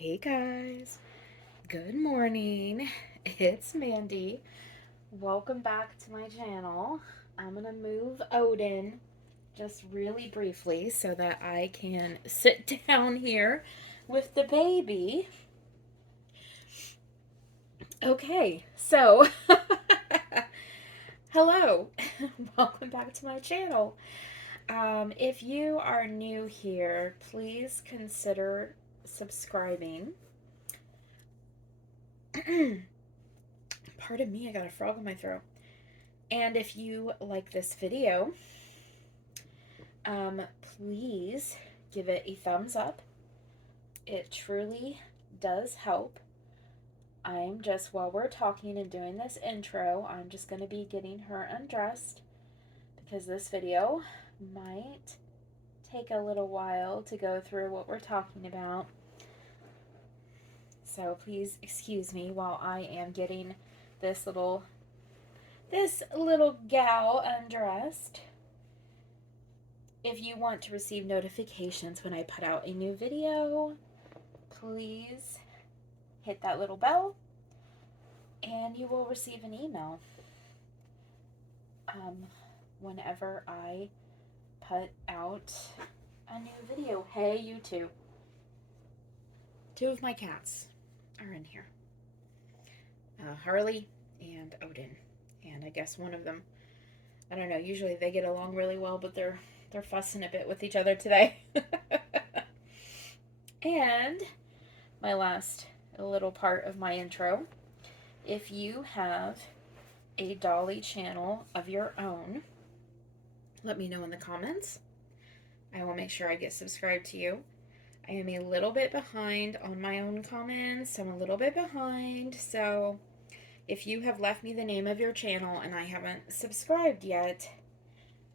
Hey guys, good morning. It's Mandy. Welcome back to my channel. I'm gonna move Odin just really briefly so that I can sit down here with the baby. Okay, so hello, welcome back to my channel. If you are new here, please consider subscribing. Pardon me, I got a frog in my throat. And if you like this video, please give it a thumbs up. It truly does help. While we're talking and doing this intro, I'm just going to be getting her undressed because this video might take a little while to go through what we're talking about. So please excuse me while I am getting this little gal undressed. If you want to receive notifications when I put out a new video, please hit that little bell and you will receive an email whenever I put out a new video. Hey, you two. Two of my cats are in here. Harley and Odin. And I guess one of them, I don't know, usually they get along really well, but they're fussing a bit with each other today. And my last little part of my intro, if you have a Dolly channel of your own, let me know in the comments. I will make sure I get subscribed to you. I am a little bit behind on my own comments. I'm a little bit behind, so if you have left me the name of your channel and I haven't subscribed yet,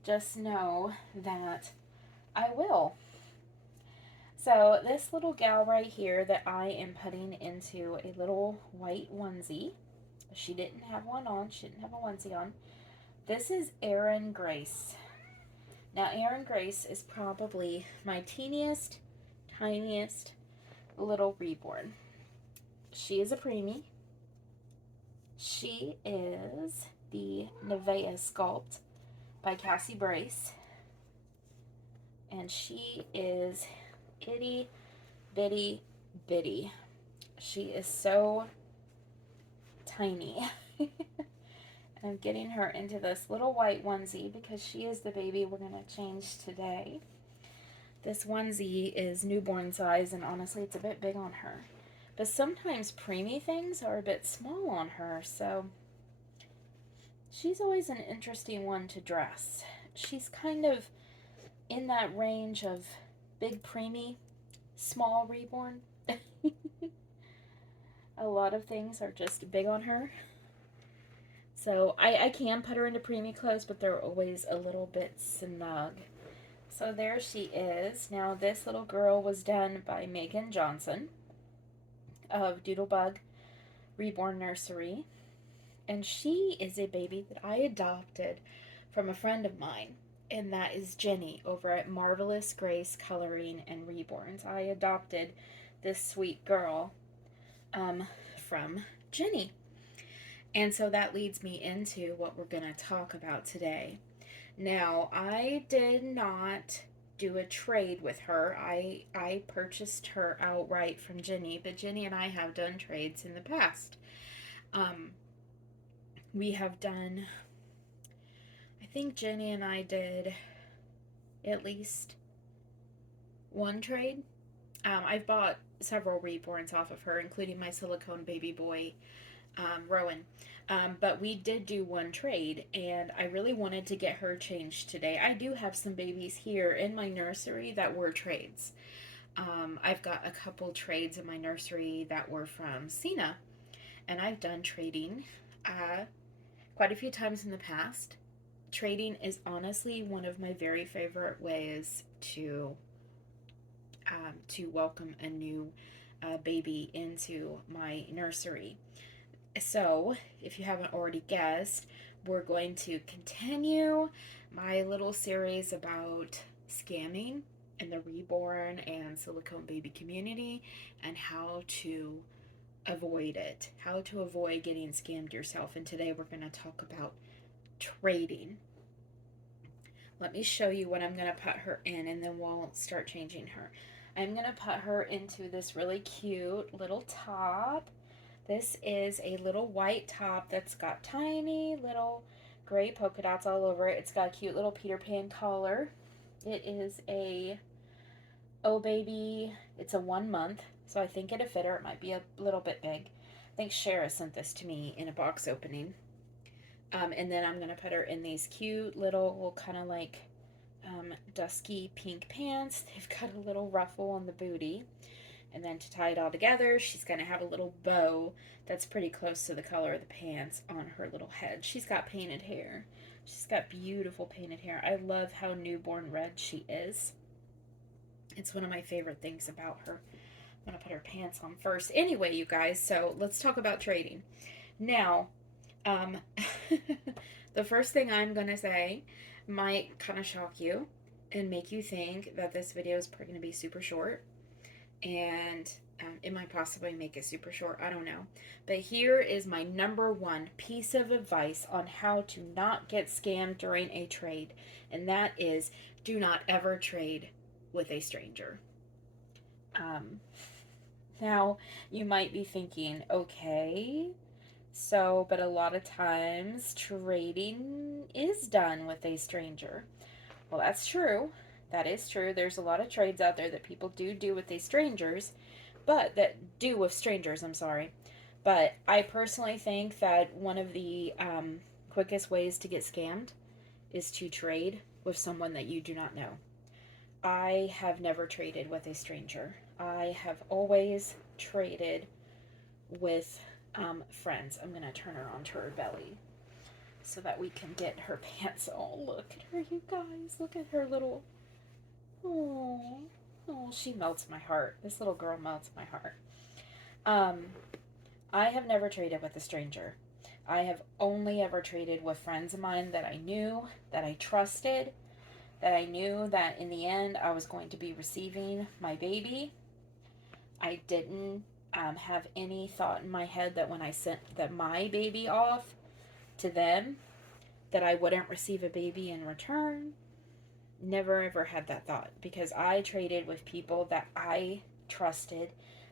just know that I will. So this little gal right here that I am putting into a little white onesie, she didn't have one on, she didn't have a onesie on. This is Erin Grace. Now Erin Grace is probably my teeniest, tiniest little reborn. She is a preemie. She is the Nevea Sculpt by Cassie Brace. And she is itty bitty bitty. She is so tiny. I'm getting her into this little white onesie because she is the baby we're going to change today. This onesie is newborn size, and honestly it's a bit big on her. But sometimes preemie things are a bit small on her, so she's always an interesting one to dress. She's kind of in that range of big preemie, small reborn. A lot of things are just big on her. So I can put her into preemie clothes, but they're always a little bit snug. So there she is. Now this little girl was done by Megan Johnson of Doodlebug Reborn Nursery. And she is a baby that I adopted from a friend of mine. And that is Jenny over at Marvelous Grace Coloring and Reborns. I adopted this sweet girl from Jenny. And so that leads me into what we're going to talk about today. Now, I did not do a trade with her. I purchased her outright from Jenny, but Jenny and I have done trades in the past. We have done, I think Jenny and I did at least one trade. I've bought several reborns off of her, including my silicone baby boy, Rowan. But we did do one trade, and I really wanted to get her changed today. I do have some babies here in my nursery that were trades. I've got a couple trades in my nursery that were from Cena, and I've done trading quite a few times in the past. Trading is honestly one of my very favorite ways to welcome a new baby into my nursery. So, if you haven't already guessed, we're going to continue my little series about scamming in the reborn and silicone baby community, and how to avoid it, how to avoid getting scammed yourself. And today we're going to talk about trading. Let me show you what I'm going to put her in, and then we'll start changing her. I'm going to put her into this really cute little top. This is a little white top that's got tiny little gray polka dots all over it. It's got a cute little Peter Pan collar. It is a Oh Baby, it's a 1 month, so I think it'll fit her. It might be a little bit big. I think Shara sent this to me in a box opening. And then I'm going to put her in these cute little kind of like dusky pink pants. They've got a little ruffle on the booty. And then to tie it all together, she's going to have a little bow that's pretty close to the color of the pants on her little head. She's got painted hair. She's got beautiful painted hair. I love how newborn red she is. It's one of my favorite things about her. I'm going to put her pants on first. Anyway, you guys, so let's talk about trading. Now, the first thing I'm going to say might kind of shock you and make you think that this video is going to be super short. And it might possibly make it super short. I don't know. But here is my number one piece of advice on how to not get scammed during a trade. And that is, do not ever trade with a stranger. Now, you might be thinking, okay, so, but a lot of times trading is done with a stranger. Well, that's true. That is true. There's a lot of trades out there that people do with these strangers, but that do with strangers, I'm sorry. But I personally think that one of the quickest ways to get scammed is to trade with someone that you do not know. I have never traded with a stranger. I have always traded with friends. I'm going to turn her onto her belly so that we can get her pants. Oh, look at her, you guys. Look at her little... Oh, she melts my heart. This little girl melts my heart. I have never traded with a stranger. I have only ever traded with friends of mine that I knew, that I trusted, that I knew that in the end I was going to be receiving my baby. I didn't have any thought in my head that when I sent my baby off to them, that I wouldn't receive a baby in return. Never ever had that thought, because I traded with people that I trusted,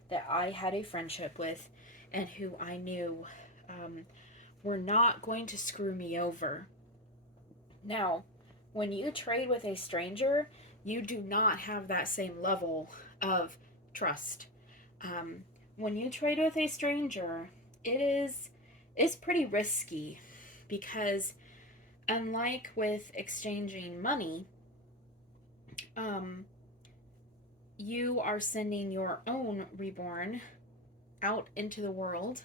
that I had a friendship with, and who I knew were not going to screw me over. Now, when you trade with a stranger, you do not have that same level of trust. When you trade with a stranger, it's pretty risky, because unlike with exchanging money, you are sending your own reborn out into the world,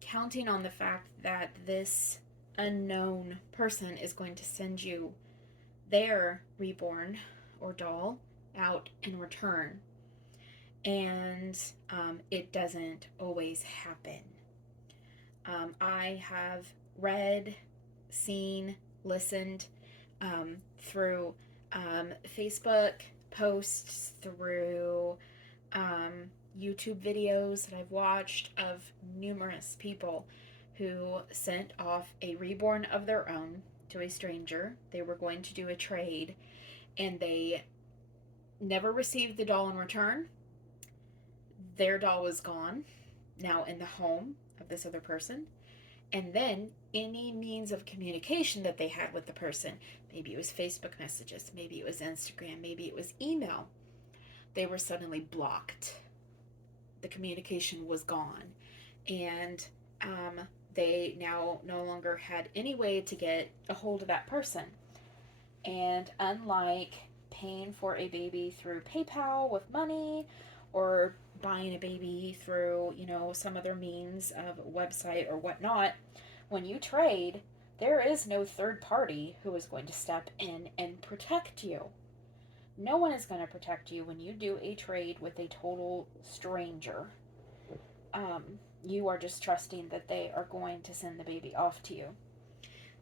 counting on the fact that this unknown person is going to send you their reborn or doll out in return. And it doesn't always happen. I have read, seen, listened through Facebook posts, through YouTube videos that I've watched of numerous people who sent off a reborn of their own to a stranger. They were going to do a trade, and they never received the doll in return. Their doll was gone, now in the home of this other person. And then any means of communication that they had with the person, maybe it was Facebook messages, maybe it was Instagram, maybe it was email, they were suddenly blocked. The communication was gone. And they now no longer had any way to get a hold of that person. And unlike paying for a baby through PayPal with money, or buying a baby through, some other means of website or whatnot, when you trade, there is no third party who is going to step in and protect you. No one is going to protect you when you do a trade with a total stranger. You are just trusting that they are going to send the baby off to you.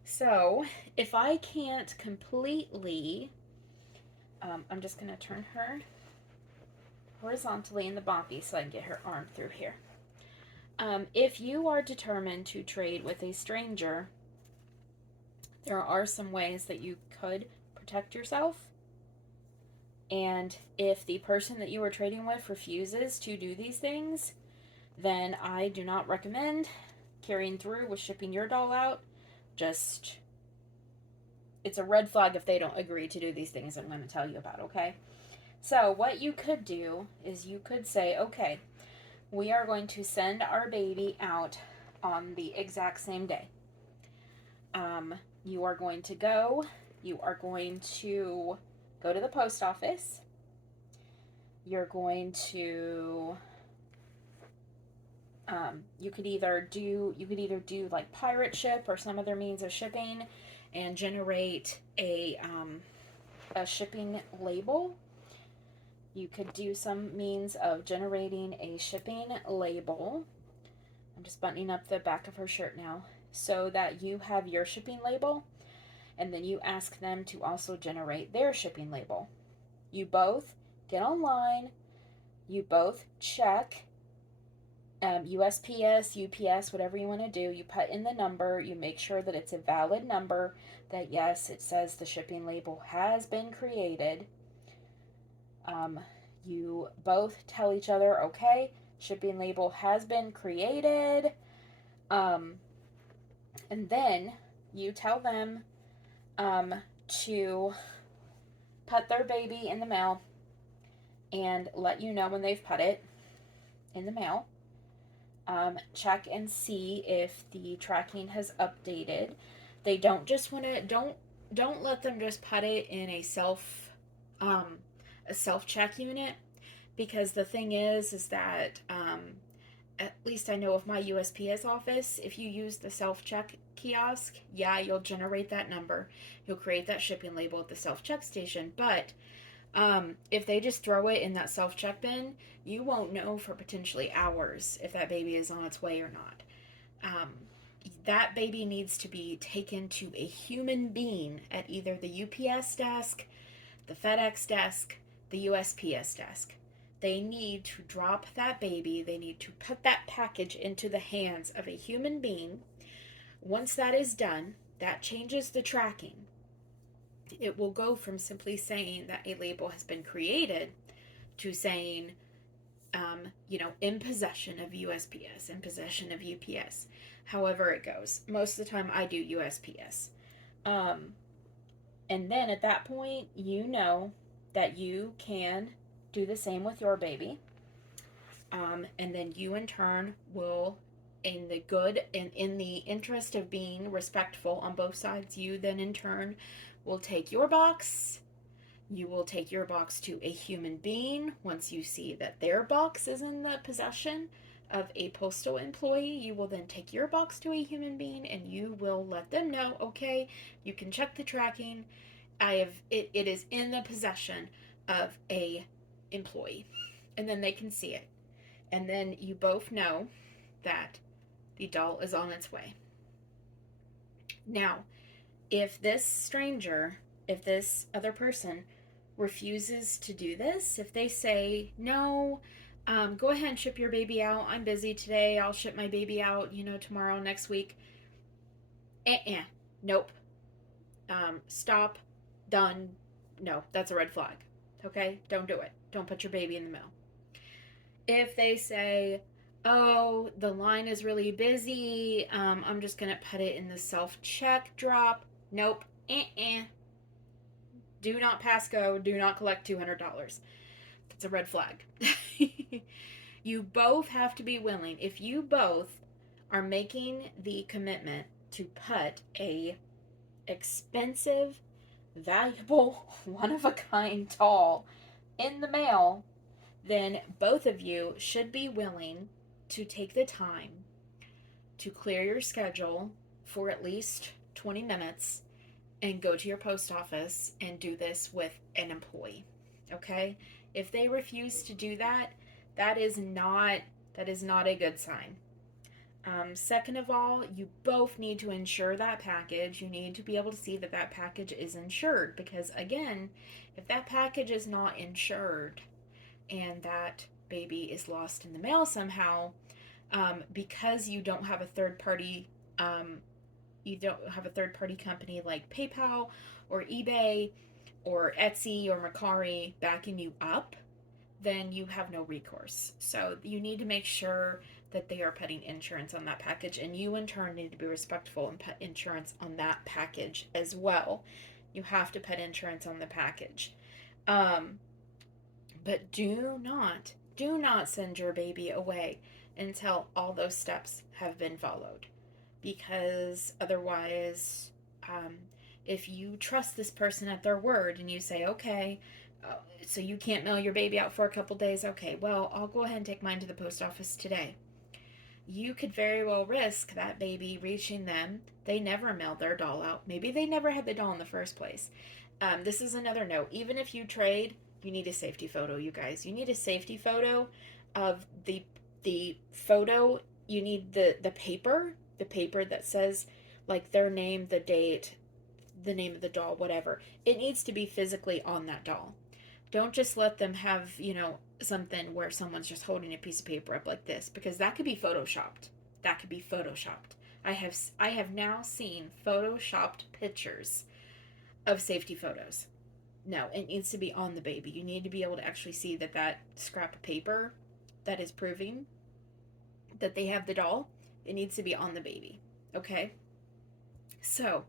So, if I can't completely I'm just going to turn her horizontally in the boppy so I can get her arm through here. If you are determined to trade with a stranger, there are some ways that you could protect yourself. And if the person that you are trading with refuses to do these things, then I do not recommend carrying through with shipping your doll out. Just, it's a red flag if they don't agree to do these things I'm going to tell you about, okay? So what you could do is you could say, okay, we are going to send our baby out on the exact same day. You are going to go to the post office. You're going to you could either do like pirate ship or some other means of shipping and generate a shipping label. You could do some means of generating a shipping label. I'm just buttoning up the back of her shirt now so that you have your shipping label, and then you ask them to also generate their shipping label. You both get online, you both check USPS, UPS, whatever you want to do. You put in the number, you make sure that it's a valid number, that yes, it says the shipping label has been created. You both tell each other, okay, shipping label has been created. And then you tell them to put their baby in the mail and let you know when they've put it in the mail. Check and see if the tracking has updated. They don't just want to don't let them just put it in a self check unit, because the thing is that at least I know of my USPS office, if you use the self check kiosk, yeah, you'll generate that number, you'll create that shipping label at the self check station, but if they just throw it in that self check bin, you won't know for potentially hours if that baby is on its way or not. That baby needs to be taken to a human being at either the UPS desk, the FedEx desk, the USPS desk. They need to drop that baby, they need to put that package into the hands of a human being. Once that is done, that changes the tracking. It will go from simply saying that a label has been created to saying, in possession of USPS, in possession of UPS, however it goes. Most of the time I do USPS. And then at that point, you know that you can do the same with your baby. And then you in turn will, in the good and in the interest of being respectful on both sides, you then in turn will take your box. You will take your box to a human being. Once you see that their box is in the possession of a postal employee, you will then take your box to a human being and you will let them know, okay, you can check the tracking. It is in the possession of a employee. And then they can see it. And then you both know that the doll is on its way. Now, if this other person refuses to do this, if they say, no, go ahead and ship your baby out, I'm busy today, I'll ship my baby out, tomorrow, next week. Nope. Stop. Done. No, that's a red flag. Okay? Don't do it. Don't put your baby in the mail. If they say, oh, the line is really busy, I'm just going to put it in the self-check drop. Nope. Do not pass go. Do not collect $200. That's a red flag. You both have to be willing. If you both are making the commitment to put a expensive, valuable, one-of-a-kind doll in the mail, then both of you should be willing to take the time to clear your schedule for at least 20 minutes and go to your post office and do this with an employee. Okay? If they refuse to do that, that is not a good sign. Second of all, you both need to insure that package. You need to be able to see that that package is insured because, again, if that package is not insured and that baby is lost in the mail somehow, because you don't have a third party company like PayPal or eBay or Etsy or Mercari backing you up, then you have no recourse. So you need to make sure that they are putting insurance on that package, and you in turn need to be respectful and put insurance on that package as well. You have to put insurance on the package. Um, but do not send your baby away until all those steps have been followed. Because otherwise, um, if you trust this person at their word and you say, okay, so you can't mail your baby out for a couple days, okay, well, I'll go ahead and take mine to the post office today. You could very well risk that baby reaching them. They never mailed their doll out. Maybe they never had the doll in the first place. This is another note. Even if you trade, you need a safety photo, you guys. You need a safety photo of the photo. You need the paper that says like their name, the date, the name of the doll, whatever. It needs to be physically on that doll. Don't just let them have, something where someone's just holding a piece of paper up like this, because that could be photoshopped. That could be photoshopped. I have now seen photoshopped pictures of safety photos. No, it needs to be on the baby. You need to be able to actually see that scrap of paper that is proving that they have the doll, it needs to be on the baby. Okay? So,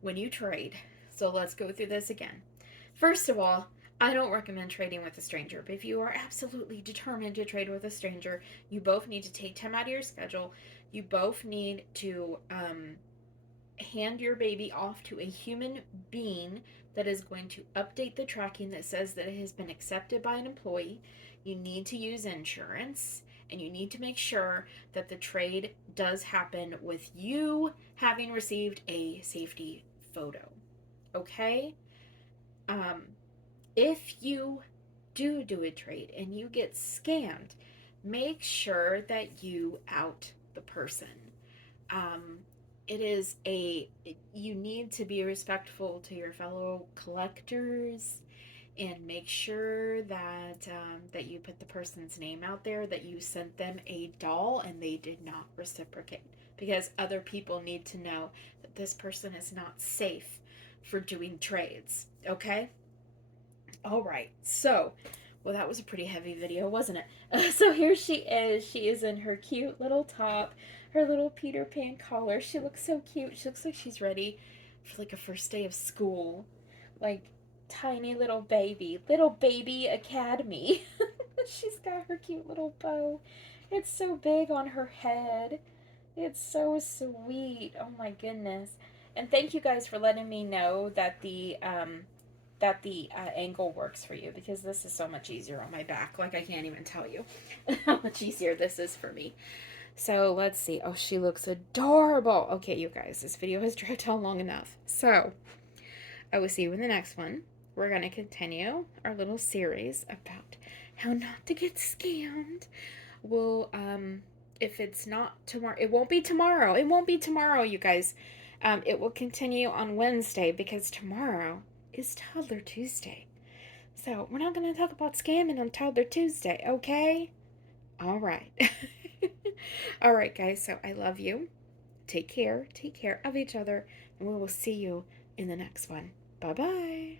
when you trade, so let's go through this again. First of all, I don't recommend trading with a stranger, but if you are absolutely determined to trade with a stranger, you both need to take time out of your schedule. You both need to hand your baby off to a human being that is going to update the tracking that says that it has been accepted by an employee. You need to use insurance, and you need to make sure that the trade does happen with you having received a safety photo. Okay? Um, if you do a trade and you get scammed, make sure that you out the person. Um, you need to be respectful to your fellow collectors and make sure that you put the person's name out there, that you sent them a doll and they did not reciprocate, because other people need to know that this person is not safe for doing trades. Okay? All right. So, well, that was a pretty heavy video, wasn't it? So here she is. She is in her cute little top, her little Peter Pan collar. She looks so cute. She looks like she's ready for like a first day of school. Like tiny little baby academy. She's got her cute little bow. It's so big on her head. It's so sweet. Oh my goodness. And thank you guys for letting me know that the angle works for you, because this is so much easier on my back. Like, I can't even tell you how much easier this is for me. So let's see. Oh, she looks adorable. Okay, you guys, this video has dragged on long enough. So I will see you in the next one. We're going to continue our little series about how not to get scammed. We'll, if it's not tomorrow, it won't be tomorrow. It won't be tomorrow, you guys. It will continue on Wednesday, because tomorrow is Toddler Tuesday. So we're not going to talk about scamming on Toddler Tuesday, okay? All right. All right, guys. So I love you. Take care. Take care of each other. And we will see you in the next one. Bye-bye.